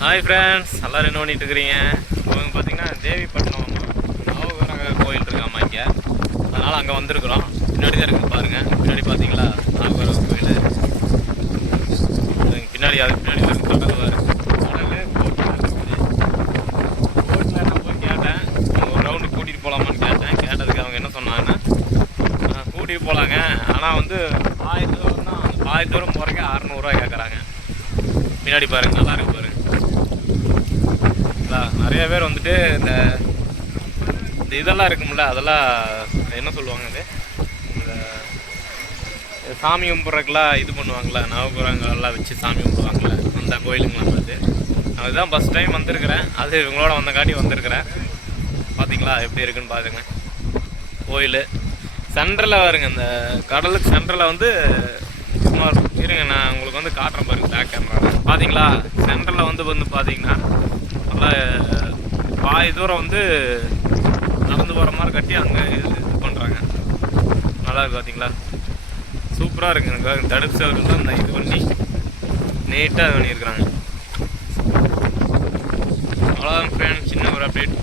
Hi friends எல்லோரும் என்ன பண்ணிட்டு இருக்கிறீங்க இவங்க பார்த்தீங்கன்னா தேவிப்பட்டினம் நவகிரக கோயில் இருக்காமா இங்கே. அதனால் அங்கே வந்திருக்கிறோம். பின்னாடி தான் இருக்குது பாருங்கள் பின்னாடி பார்த்தீங்களா? நவகிரக கோயில். அதுக்கு பின்னாடி அதுக்கு பின்னாடி இருக்குது கடல் இருக்குது நான் போய் கேட்டேன். ஒரு ரவுண்டு கூட்டிகிட்டு போகலாமான்னு கேட்டேன். கேட்டதுக்கு அவங்க என்ன சொன்னாங்கன்னா கூட்டிகிட்டு போகலாங்க ஆனால் வந்து ஆயிரம் தூரம் தான் ஆயிரம் தூரம் போகிறக்கு அறநூறுவா கேட்குறாங்க பின்னாடி பாருங்கள் நல்லா நிறைய பேர் வந்துட்டு இந்த இந்த இதெல்லாம் இருக்கும்ல அதெல்லாம் என்ன சொல்லுவாங்க இது இந்த சாமி கும்பிட்றதுக்குலாம் இது பண்ணுவாங்கள்ல நவபுரங்கள்லாம் வச்சு சாமி கும்பிடுவாங்களே அந்த கோயிலுங்களாம் அது அதுதான் ஃபஸ்ட் டைம் வந்திருக்கிறேன். அது இவங்களோட வந்தங்காட்டி வந்திருக்கிறேன். பார்த்தீங்களா எப்படி இருக்குன்னு பாருங்க. கோயில். சென்டரில் வருங்க இந்த கடலுக்கு சென்டரில் வந்து சும்மா இருங்க நான் உங்களுக்கு வந்து காட்டுறேன் பாருங்க பேக் கேமரா பார்த்தீங்களா சென்டரில் வந்து வந்து பார்த்தீங்கன்னா பாதி தூரம் வந்து நடந்து போகிற மாதிரி கட்டி அங்கே இது இது பண்ணுறாங்க நல்லா இருக்கு பார்த்தீங்களா சூப்பராக இருக்குது எனக்கு. தடுப்பு தான் இந்த இது பண்ணி நீட்டாக பண்ணியிருக்கிறாங்க அவ்வளோதான் ஃபேன் சின்ன ஒரு அப்டேட்